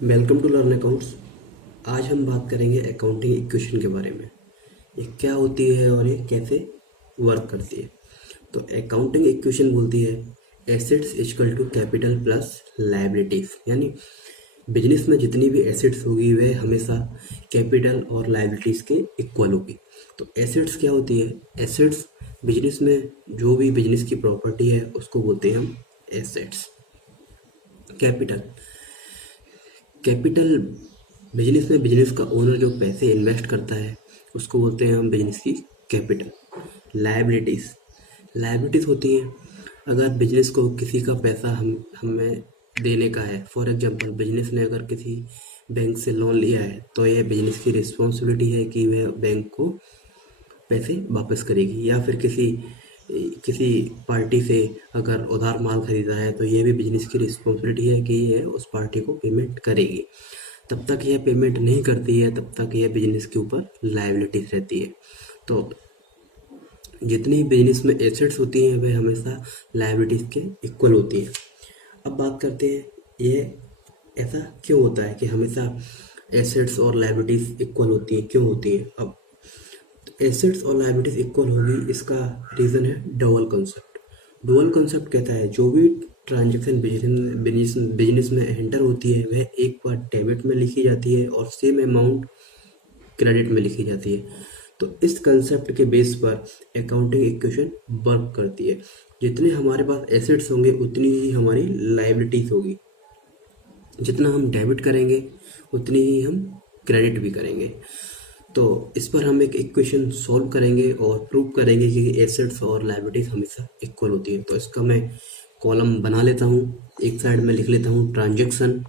Welcome to learn accounts. आज हम बात करेंगे अकाउंटिंग इक्वेशन के बारे में। ये क्या होती है और ये कैसे वर्क करती है। तो अकाउंटिंग इक्वेशन बोलती है assets equal to capital plus liabilities, यानी बिजनेस में जितनी भी एसेट्स होगी वह हमेशा कैपिटल और लायबिलिटीज के इक्वल होगी। तो एसेट्स क्या होती है? एसेट्स बिजनेस में जो भी बिजनेस की प्रॉपर्टी है उसको बोलते हैं हम एसेट्स। कैपिटल कैपिटल बिजनेस में बिजनेस का ओनर जो पैसे इन्वेस्ट करता है उसको बोलते हैं हम बिजनेस की कैपिटल। लायबिलिटीज़ होती हैं अगर बिजनेस को किसी का पैसा हमें देने का है। फॉर एग्जांपल, बिजनेस ने अगर किसी बैंक से लोन लिया है तो यह बिजनेस की रिस्पॉन्सिबिलिटी है कि वह बैंक को पैसे वापस करेगी, या फिर किसी किसी पार्टी से अगर उधार माल खरीदा है तो ये भी बिजनेस की रिस्पॉन्सिबिलिटी है कि यह उस पार्टी को पेमेंट करेगी। तब तक यह पेमेंट नहीं करती है तब तक यह बिजनेस के ऊपर लायबिलिटीज रहती है। तो जितनी बिजनेस में एसेट्स होती हैं वे हमेशा लायबिलिटीज के इक्वल होती हैं। अब बात करते हैं ये ऐसा क्यों होता है कि हमेशा एसेट्स और लायबिलिटीज इक्वल होती हैं, क्यों होती हैं। अब एसेट्स और लायबिलिटीज इक्वल होगी, इसका रीज़न है डुअल कॉन्सेप्ट। डुअल कॉन्सेप्ट कहता है जो भी ट्रांजैक्शन बिजनेस में एंटर होती है वह एक बार डेबिट में लिखी जाती है और सेम अमाउंट क्रेडिट में लिखी जाती है। तो इस कंसेप्ट के बेस पर अकाउंटिंग इक्वेशन वर्क करती है। जितने हमारे पास एसेट्स होंगे उतनी ही हमारी लायबिलिटीज होगी। जितना हम डेबिट करेंगे उतनी ही हम क्रेडिट भी करेंगे। तो इस पर हम एक इक्वेशन सॉल्व करेंगे और प्रूव करेंगे कि एसेट्स और लायबिलिटीज हमेशा इक्वल होती है। तो इसका मैं कॉलम बना लेता हूँ। एक साइड में लिख लेता हूँ ट्रांजैक्शन,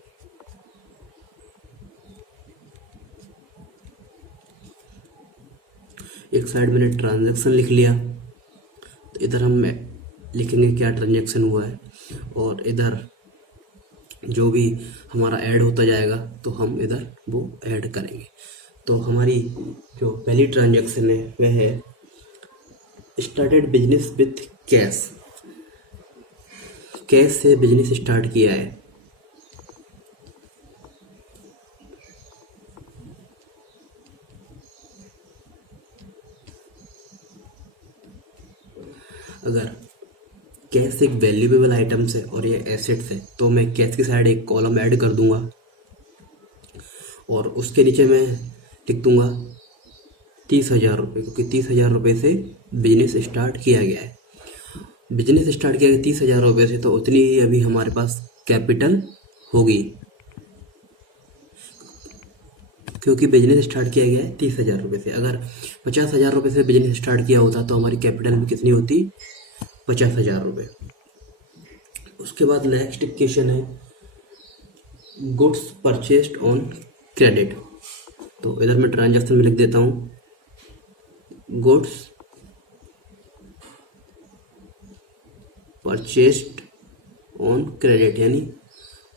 एक साइड मैंने ट्रांजैक्शन लिख लिया। तो इधर हम लिखेंगे क्या ट्रांजैक्शन हुआ है, और इधर जो भी हमारा ऐड होता जाएगा तो हम इधर वो ऐड करेंगे। तो हमारी जो पहली ट्रांजैक्शन है वह है started business with cash. Cash से बिजनेस स्टार्ट किया है। अगर कैश एक वैल्यूएबल आइटम्स है और ये एसेट्स है तो मैं कैश की साइड एक कॉलम ऐड कर दूंगा और उसके नीचे मैं लिख दूंगा 30,000 रुपये, क्योंकि 30,000 रुपये से बिजनेस स्टार्ट किया गया है। बिजनेस स्टार्ट किया गया 30,000 रुपये से, तो उतनी ही अभी हमारे पास कैपिटल होगी, क्योंकि बिजनेस स्टार्ट किया गया है 30,000 रुपये से। अगर 50,000 रुपये से बिजनेस स्टार्ट किया होता तो हमारी कैपिटल भी कितनी होती? 50,000 रुपये। उसके बाद नेक्स्ट इक्वेशन है गुड्स परचेस्ड ऑन क्रेडिट। तो इधर मैं ट्रांजैक्शन में लिख देता हूँ गुड्स परचेस्ड ऑन क्रेडिट, यानी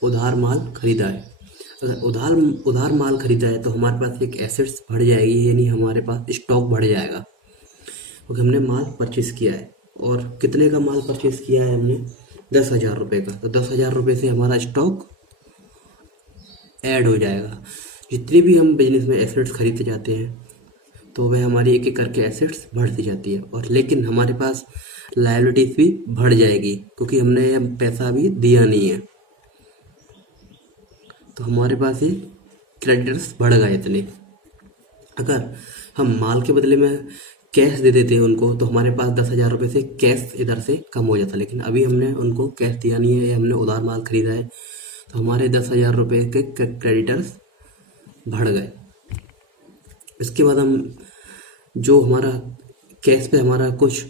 उधार माल खरीदा है। अगर उधार माल खरीदा है तो हमारे पास एक एसेट्स बढ़ जाएगी, यानी हमारे पास स्टॉक बढ़ जाएगा, क्योंकि हमने माल परचेस किया है। और कितने का माल परचेस किया है हमने? 10,000 रुपये का। तो 10,000 रुपये से हमारा स्टॉक ऐड हो जाएगा। जितनी भी हम बिजनेस में एसेट्स खरीदते जाते हैं तो वह हमारी एक एक करके एसेट्स बढ़ती जाती है, और लेकिन हमारे पास लायबिलिटीज भी बढ़ जाएगी क्योंकि हमने पैसा अभी दिया नहीं है। तो हमारे पास ये क्रेडिटर्स बढ़ गए इतने। अगर हम माल के बदले में कैश दे देते हैं उनको तो हमारे पास 10,000 रुपये से कैश इधर से कम हो जाता, लेकिन अभी हमने उनको कैश दिया नहीं है, हमने उधार माल खरीदा है, तो हमारे 10,000 रुपये के क्रेडिटर्स बढ़ गए। इसके बाद हम जो हमारा कैश पे हमारा कुछ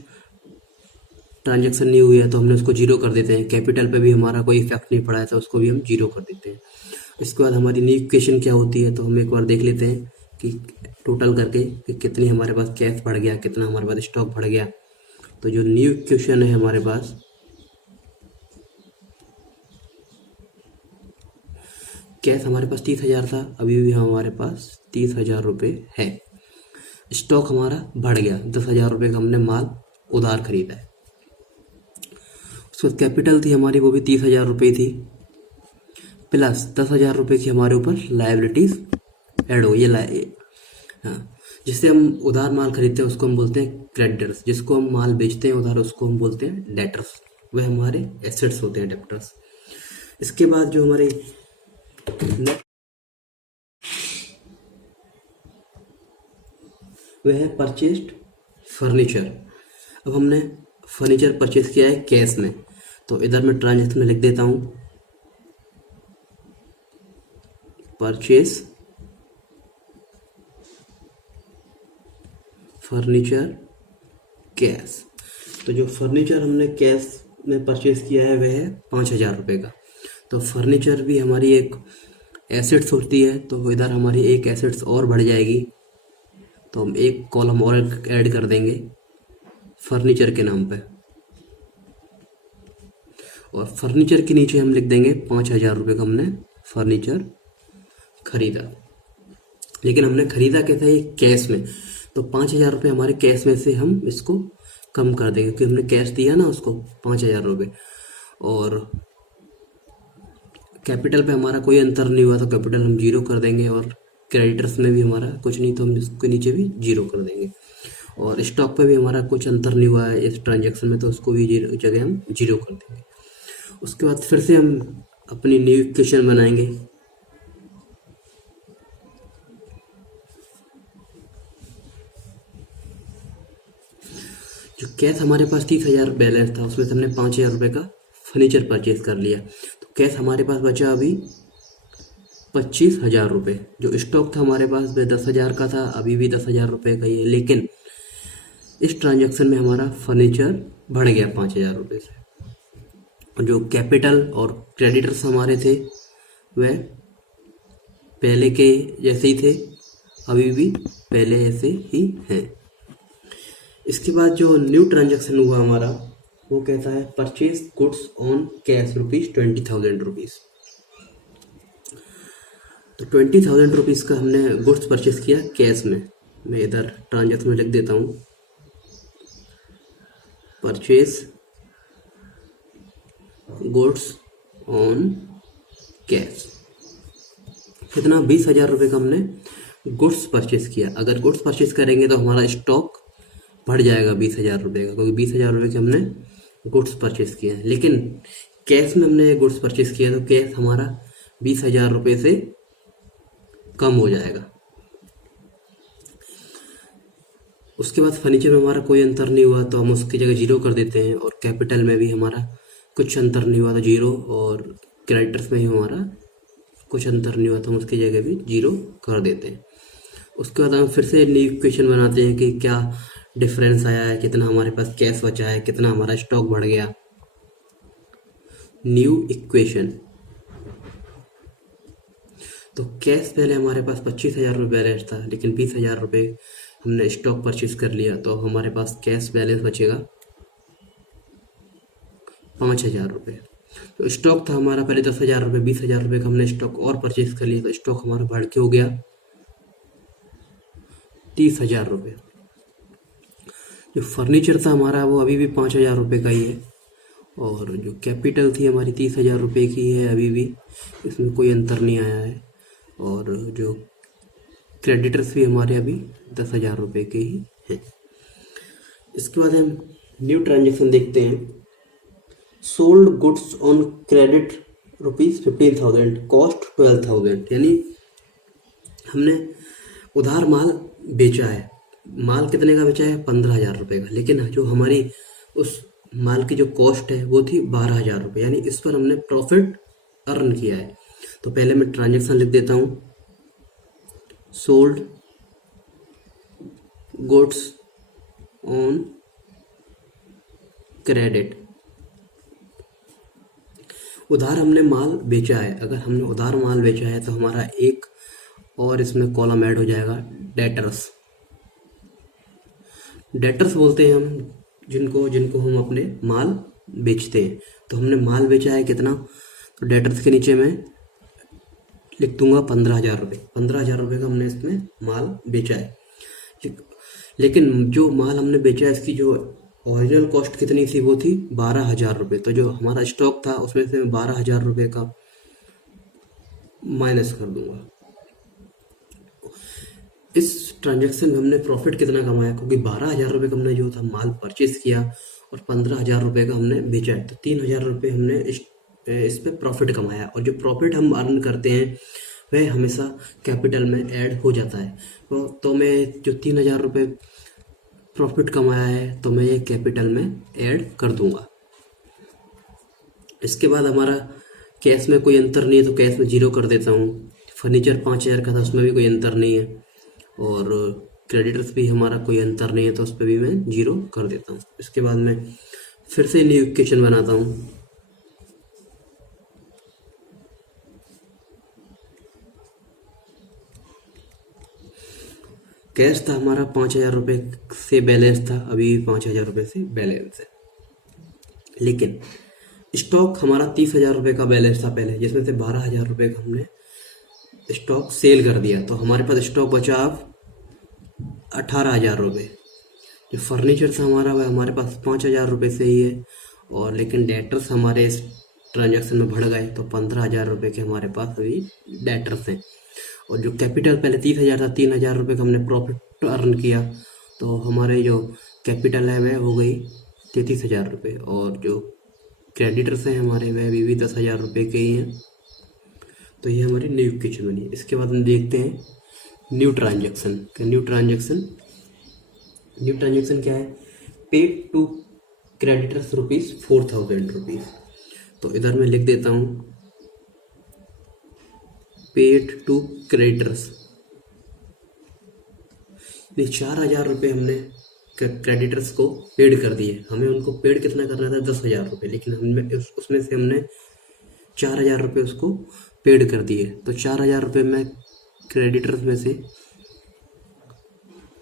ट्रांजैक्शन नहीं हुई है तो हमने उसको जीरो कर देते हैं। कैपिटल पे भी हमारा कोई इफेक्ट नहीं पड़ा है तो उसको भी हम जीरो कर देते हैं। इसके बाद हमारी न्यू इक्वेशन क्या होती है तो हम एक बार देख लेते हैं कि टोटल करके कि कितनी हमारे पास कैश बढ़ गया, कितना हमारे पास स्टॉक बढ़ गया। तो जो न्यू इक्वेशन है हमारे पास, कैश हमारे पास 30,000 था, अभी भी हमारे पास 30,000 रुपये है। स्टॉक हमारा बढ़ गया, 10,000 रुपये का हमने माल उधार खरीदा है। उसके बाद कैपिटल थी हमारी, वो भी 30,000 रुपये थी। प्लस 10,000 रुपये की हमारे ऊपर लाइबिलिटीज ऐड हो। हाँ, जिससे हम उधार माल खरीदते हैं उसको हम बोलते हैं क्रेडिटर्स, जिसको हम माल बेचते हैं उधार उसको हम बोलते हैं डेटर्स। वह हमारे एसेट्स होते हैं डेप्टर्स। इसके बाद जो हमारे वह है परचेस्ड फर्नीचर। अब हमने फर्नीचर परचेज किया है कैश में, तो इधर मैं ट्रांजेक्शन में लिख देता हूँ परचेज फर्नीचर कैश। तो जो फर्नीचर हमने कैश में परचेज किया है वह है 5,000 रुपये का। तो फर्नीचर भी हमारी एक एसेट्स होती है, तो इधर हमारी एक एसेट्स और बढ़ जाएगी, तो हम एक कॉलम और ऐड कर देंगे फर्नीचर के नाम पे, और फर्नीचर के नीचे हम लिख देंगे 5,000 रुपये का हमने फर्नीचर खरीदा। लेकिन हमने खरीदा कैसे, ये कैश में, तो 5,000 रुपये हमारे कैश में से हम इसको कम कर देंगे क्योंकि हमने कैश दिया ना उसको 5,000 रुपये। और कैपिटल पे हमारा कोई अंतर नहीं हुआ तो कैपिटल हम 0 कर देंगे, और क्रेडिटर्स में भी हमारा कुछ नहीं तो हम इसके नीचे भी 0 कर देंगे, और स्टॉक पे भी हमारा कुछ अंतर नहीं हुआ है इस ट्रांजेक्शन में तो उसको भी जगह हम 0 कर देंगे। उसके बाद फिर से हम अपनी न्यू इक्वेशन बनाएंगे। जो कैश हमारे पास 30,000 बैलेंस था उसमें से हमने 5,000 रुपये का फर्नीचर परचेज कर लिया, तो कैश हमारे पास बचा अभी 25,000 रुपये। जो स्टॉक था हमारे पास वह 10,000 का था, अभी भी 10,000 रुपये का ही है, लेकिन इस ट्रांजैक्शन में हमारा फर्नीचर बढ़ गया 5,000 रुपये से। और जो कैपिटल और क्रेडिटर्स हमारे थे वह पहले के जैसे ही थे, अभी भी पहले ऐसे ही हैं। इसके बाद जो न्यू ट्रांजैक्शन हुआ हमारा वो कैसा है, परचेज गुड्स ऑन कैश ₹20,000। तो 20,000 रुपीज़ का हमने गुड्स परचेज किया कैश में। मैं इधर ट्रांजैक्शन में लिख देता हूँ परचेज गुड्स ऑन कैश। कितना, 20,000 रुपये का हमने गुड्स परचेज किया। अगर गुड्स परचेज करेंगे तो हमारा स्टॉक बढ़ जाएगा 20,000 रुपये का, क्योंकि 20,000 रुपये के हमने गुड्स परचेज किए हैं। लेकिन कैश में हमने गुड्स परचेज किया तो कैश हमारा 20,000 रुपये से कम हो जाएगा। उसके बाद फर्नीचर में हमारा कोई अंतर नहीं हुआ तो हम उसकी जगह 0 कर देते हैं, और कैपिटल में भी हमारा कुछ अंतर नहीं हुआ तो 0, और क्रेडिटर्स में भी हमारा कुछ अंतर नहीं हुआ तो हम उसकी जगह भी 0 कर देते हैं। उसके बाद हम फिर से न्यू इक्वेशन बनाते हैं कि क्या डिफरेंस आया है, कितना हमारे पास कैश बचा है, कितना हमारा स्टॉक बढ़ गया। न्यू इक्वेशन, तो कैश पहले हमारे पास 25,000 रुपये बैलेंस था, लेकिन 20,000 रुपये हमने स्टॉक परचेज कर लिया तो हमारे पास कैश बैलेंस बचेगा 5,000 रुपये। तो स्टॉक था हमारा पहले 10,000 रुपये, 20,000 रुपये का हमने स्टॉक और परचेज कर लिया तो स्टॉक हमारा बढ़ के हो गया 30,000 रुपये। जो फर्नीचर था हमारा वो अभी भी 5,000 रुपये का ही है, और जो कैपिटल थी हमारी 30,000 रुपये की है अभी भी, इसमें कोई अंतर नहीं आया है। और जो क्रेडिटर्स भी हमारे अभी 10,000 रुपये के ही हैं। इसके बाद हम न्यू ट्रांजेक्शन देखते हैं। Sold goods on credit ₹15,000, cost 12,000, यानी हमने उधार माल बेचा है। माल कितने का बेचा है, 15,000 रुपये का, लेकिन जो हमारी उस माल की जो कॉस्ट है वो थी 12,000 रुपये, यानी इस पर हमने प्रॉफिट अर्न किया है। तो पहले मैं ट्रांजेक्शन लिख देता हूँ, सोल्ड गुड्स ऑन क्रेडिट। उधार हमने माल बेचा है, अगर हमने उधार माल बेचा है तो हमारा एक और इसमें कॉलम ऐड हो जाएगा डेटर्स। डेटर्स बोलते हैं हम जिनको हम अपने माल बेचते हैं। तो हमने माल बेचा है कितना, तो डेटर्स के नीचे मैं लिख दूंगा 15,000 रुपये। 15,000 रुपये का हमने इसमें माल बेचा है, लेकिन जो माल हमने बेचा है इसकी जो ओरिजिनल कॉस्ट कितनी थी वो थी 12,000 रुपये। तो जो हमारा स्टॉक था उसमें से 12,000 रुपये का माइनस कर दूंगा। इस ट्रांजैक्शन में हमने प्रॉफिट कितना कमाया, क्योंकि 12,000 रुपये का हमने जो था माल परचेज किया और 15,000 रुपये का हमने बेचा है, तो 3,000 रुपये हमने इस पे प्रॉफिट कमाया। और जो प्रॉफिट हम अर्न करते हैं वह हमेशा कैपिटल में ऐड हो जाता है। तो मैं जो 3,000 रुपये प्रॉफिट कमाया है तो मैं ये कैपिटल में ऐड कर दूंगा। इसके बाद हमारा कैश में कोई अंतर नहीं है तो कैश में 0 कर देता हूँ। फर्नीचर 5,000 का था, उसमें भी कोई अंतर नहीं है। और क्रेडिटर्स भी हमारा कोई अंतर नहीं है तो उस पर भी मैं 0 कर देता हूँ। इसके बाद मैं फिर से न्यू इक्वेशन बनाता हूँ। कैश था हमारा 5,000 रुपये से बैलेंस था, अभी 5,000 रुपये से बैलेंस है। लेकिन स्टॉक हमारा 30,000 रुपये का बैलेंस था पहले, जिसमें से 12,000 रुपये का हमने स्टॉक सेल कर दिया, तो हमारे पास स्टॉक बचा अब 18,000 रुपये। जो फर्नीचर था हमारा वह हमारे पास 5,000 रुपये से ही है, और लेकिन डेटर्स हमारे इस ट्रांजैक्शन में बढ़ गए तो 15,000 रुपये के हमारे पास अभी डेटर्स हैं। और जो कैपिटल पहले 30,000 था, 3,000 रुपये का हमने प्रॉफिट अर्न किया, तो हमारे जो कैपिटल है वह हो गई 33,000 रुपये। और जो क्रेडिटर्स हैं हमारे वह भी 10,000 रुपये के ही हैं। तो ये हमारी न्यू इक्वेशन बनी। इसके बाद हम देखते हैं न्यू ट्रांजैक्शन। न्यू ट्रांजैक्शन क्या है? Paid to creditors ₹4,000। तो इधर मैं लिख देता हूँ पेड टू क्रेडिटर्स। 4,000 रुपये हमने क्रेडिटर्स को पेड कर दिए। हमें उनको पेड कितना करना था? 10,000 रुपये, लेकिन हमने उसमें से हमने 4,000 रुपये उसको पेड कर दिए। तो 4,000 रुपये मैं क्रेडिटर्स में से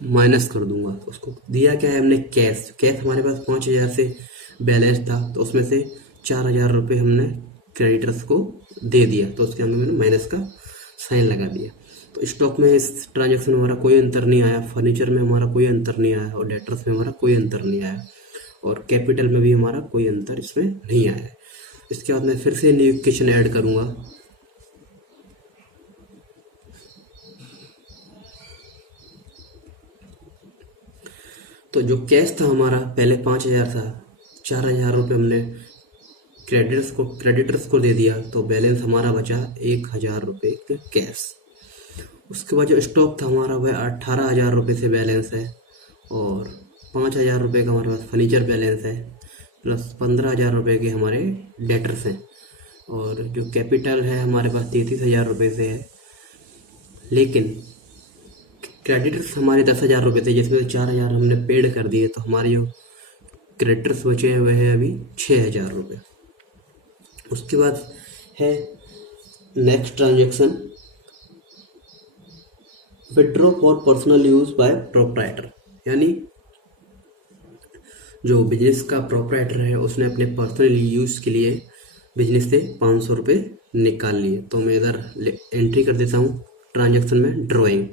माइनस कर दूंगा। उसको दिया क्या है हमने? कैश हमारे पास 5,000 से बैलेंस था, तो उसमें से 4,000 रुपये हमने क्रेडिटर्स को दे दिया, तो उसके अंदर मैंने माइनस का साइन लगा दिया। तो स्टॉक में इस ट्रांजैक्शन में हमारा कोई अंतर नहीं आया, फर्नीचर में हमारा कोई अंतर नहीं आया, और डेटर्स में हमारा कोई अंतर नहीं आया, और कैपिटल में भी हमारा कोई अंतर इसमें नहीं आया है। इसके बाद मैं फिर से न्यू इक्वेशन ऐड करूंगा। तो जो कैश था हमारा पहले 5,000 था, 4,000 रुपये हमने क्रेडिटर्स को दे दिया, तो बैलेंस हमारा बचा 1,000 रुपये का कैश। उसके बाद जो स्टॉक था हमारा वह 18,000 रुपये से बैलेंस है, और 5,000 रुपये का हमारे पास फर्नीचर बैलेंस है, प्लस 15,000 रुपये के हमारे डेटर्स हैं, और जो कैपिटल है हमारे पास 33,000 रुपये से है। लेकिन क्रेडिटर्स हमारे 10,000 रुपये थे, जिसमें 4,000 हमने पेड कर दिए, तो हमारे जो क्रेडिटर्स बचे हुए हैं अभी 6,000 रुपये। उसके बाद है next transaction, withdraw for personal use by proprietor. यानी जो बिजनेस का प्रोप्राइटर है उसने अपने पर्सनल यूज के लिए बिजनेस से 500 रुपये निकाल लिए। तो मैं इधर एंट्री कर देता हूँ ट्रांजैक्शन में ड्राइंग।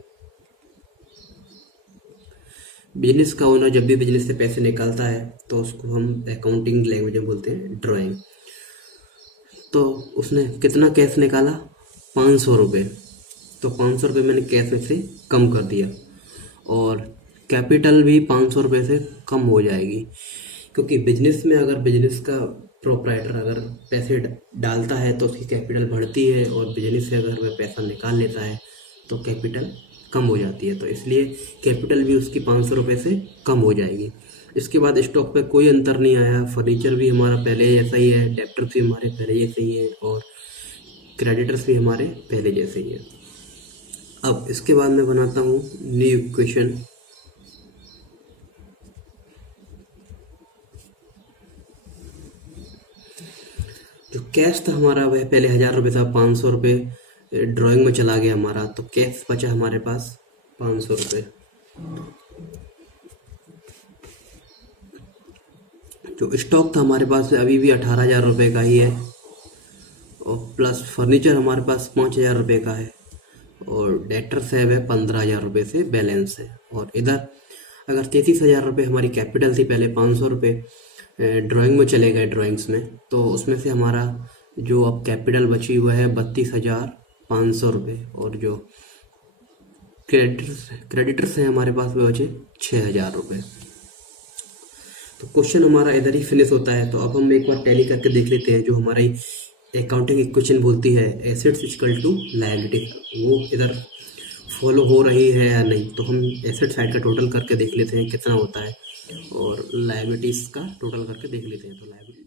बिजनेस का ओनर जब भी बिजनेस से पैसे निकालता है तो उसको हम अकाउंटिंग लैंग्वेज में बोलते हैं ड्राइंग। तो उसने कितना कैश निकाला? 500 रुपये। तो 500 रुपये मैंने कैश में से कम कर दिया, और कैपिटल भी 500 रुपये से कम हो जाएगी, क्योंकि बिजनेस में अगर बिजनेस का प्रोप्राइटर अगर पैसे डालता है तो उसकी कैपिटल बढ़ती है, और बिजनेस से अगर वह पैसा निकाल लेता है तो कैपिटल कम हो जाती है। तो इसलिए कैपिटल भी उसकी 500 रुपये से कम हो जाएगी। इसके बाद स्टॉक पे कोई अंतर नहीं आया, फर्नीचर भी हमारा पहले जैसा ही है, डेप्टर्स भी हमारे पहले जैसे ही है, और क्रेडिटर्स भी हमारे पहले जैसे ही है। अब इसके बाद मैं बनाता हूँ न्यू इक्वेशन। जो कैश था हमारा वह पहले 1,000 रुपये था, 500 रुपये ड्राइंग में चला गया हमारा, तो कैश बचा हमारे पास 500 रुपये। जो स्टॉक था हमारे पास अभी भी 18,000 रुपये का ही है, और प्लस फर्नीचर हमारे पास 5,000 रुपये का है, और डेटर्स है वह 15,000 रुपये से बैलेंस है। और इधर अगर 33,000 रुपये हमारी कैपिटल थी पहले, 500 रुपये ड्राइंग में चले गए ड्राइंग्स में, तो उसमें से हमारा जो अब कैपिटल बची हुआ है 500 रुपये, और जो क्रेडिटर्स हैं हमारे पास वो बचे 6,000 रुपये। तो क्वेश्चन हमारा इधर ही फिनिश होता है। तो अब हम एक बार टैली करके देख लेते हैं जो हमारी अकाउंटिंग इक्वेशन बोलती है एसेट्स इक्वल टू लायबिलिटी, वो इधर फॉलो हो रही है या नहीं। तो हम एसेट साइड का टोटल करके देख लेते हैं कितना होता है, और लायबिलिटीज़ का टोटल करके देख लेते हैं। तो लायबिलिटी